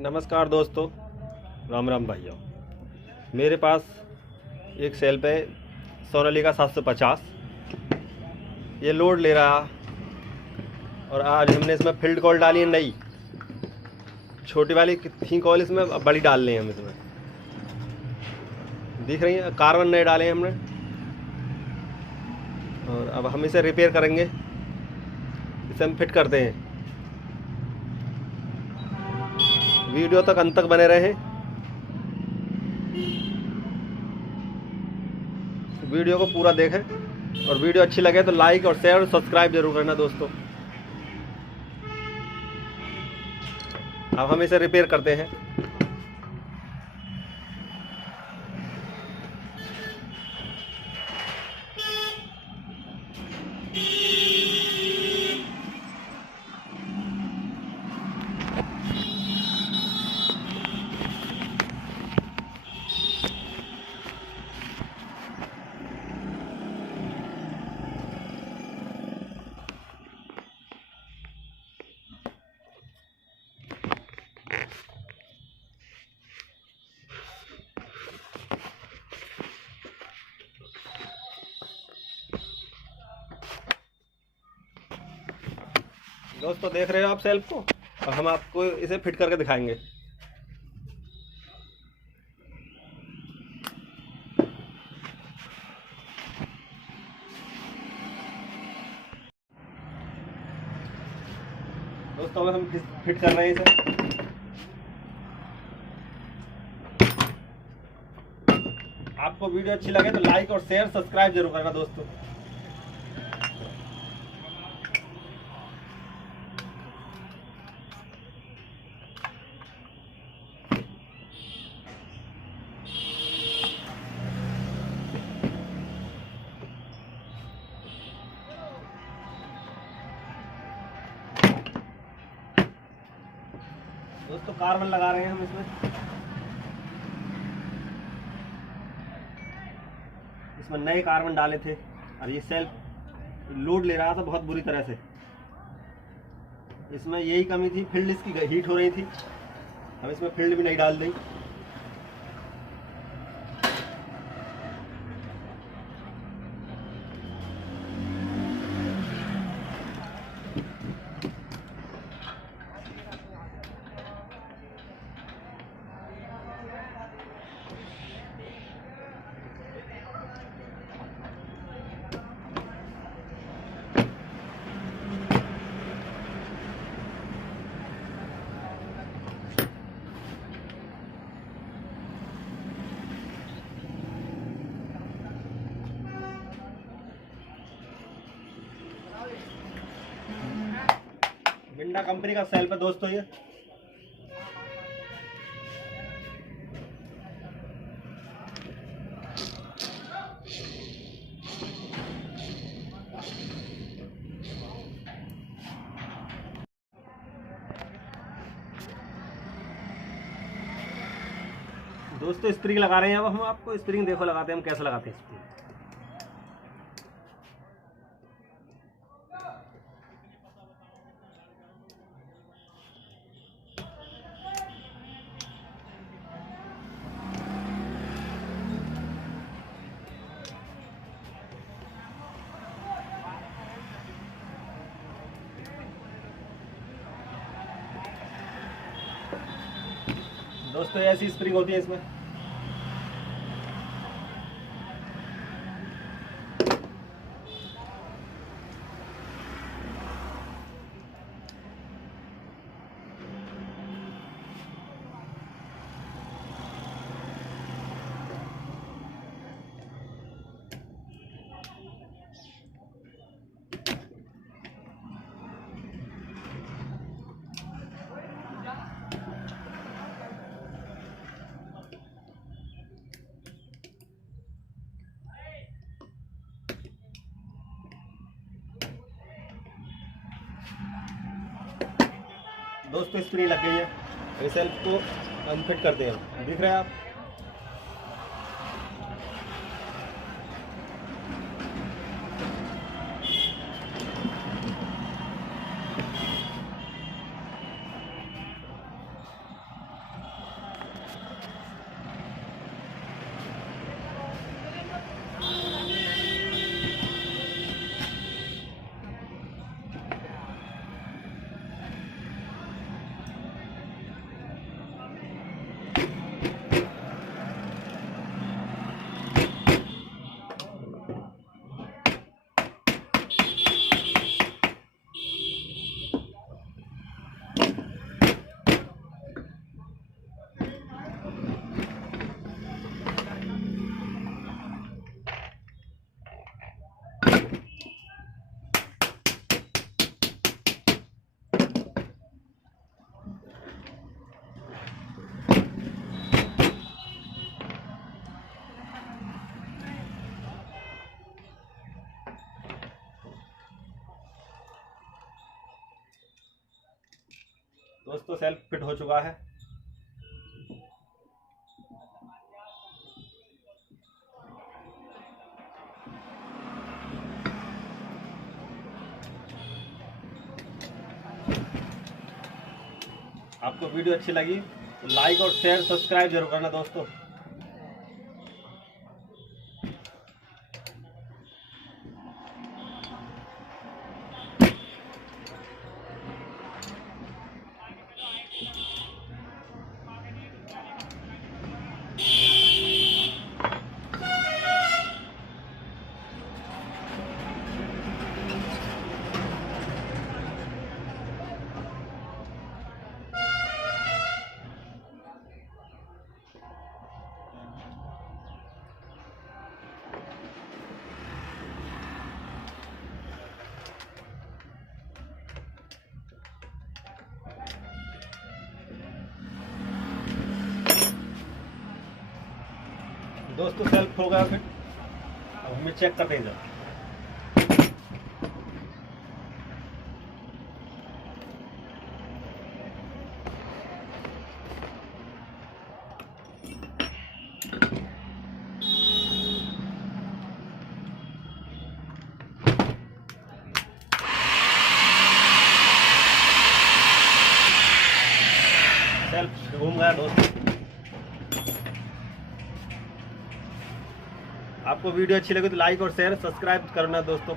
नमस्कार दोस्तों, राम राम भाइयों। मेरे पास एक सेल्फ है सोनालिका 750। ये लोड ले रहा और आज हमने इसमें फील्ड कॉल डाली है नई। छोटी वाली थी कॉल, इसमें अब बड़ी डाल रहे हैं हम। इसमें दिख रही है, कार्बन नए डाले हैं हमने और अब हम इसे रिपेयर करेंगे। इसे हम फिट करते हैं। वीडियो तक अंत तक बने रहें। वीडियो को पूरा देखें और वीडियो अच्छी लगे तो लाइक और शेयर और सब्सक्राइब जरूर करना दोस्तों। अब हम इसे रिपेयर करते हैं। दोस्तों देख रहे हो आप सेल्फ को। अब हम आपको इसे फिट करके दिखाएंगे। दोस्तों अब हम फिट कर रहे हैं इसे। आपको वीडियो अच्छी लगे तो लाइक और शेयर सब्सक्राइब जरूर करना दोस्तों। दोस्तों कार्बन लगा रहे हैं हम इसमें नए कार्बन डाले थे और ये सेल्फ लोड ले रहा था बहुत बुरी तरह से। इसमें यही कमी थी, फील्ड इसकी हीट हो रही थी। हम इसमें फील्ड भी नहीं डाल दें। विंडा कंपनी का सेल्फ है दोस्तों ये। दोस्तों स्प्रिंग लगा रहे हैं। अब हम आपको स्प्रिंग देखो लगाते हैं हम कैसे लगाते हैं स्प्रिंग। दोस्तों ऐसी स्प्रिंग होती है इसमें। दोस्तों स्प्रिंग लग गई है। इस सेल्फ को अनफिट करते हैं। दिख रहा है आप। दोस्तों सेल्फ फिट हो चुका है। आपको वीडियो अच्छी लगी तो लाइक और शेयर सब्सक्राइब जरूर करना दोस्तों। दोस्तों सेल्फ हो गया फिट। अब हमें चेक करते हैं जब सेल्फ घूम गया दोस्तों। आपको वीडियो अच्छी लगी तो लाइक और शेयर सब्सक्राइब करना दोस्तों।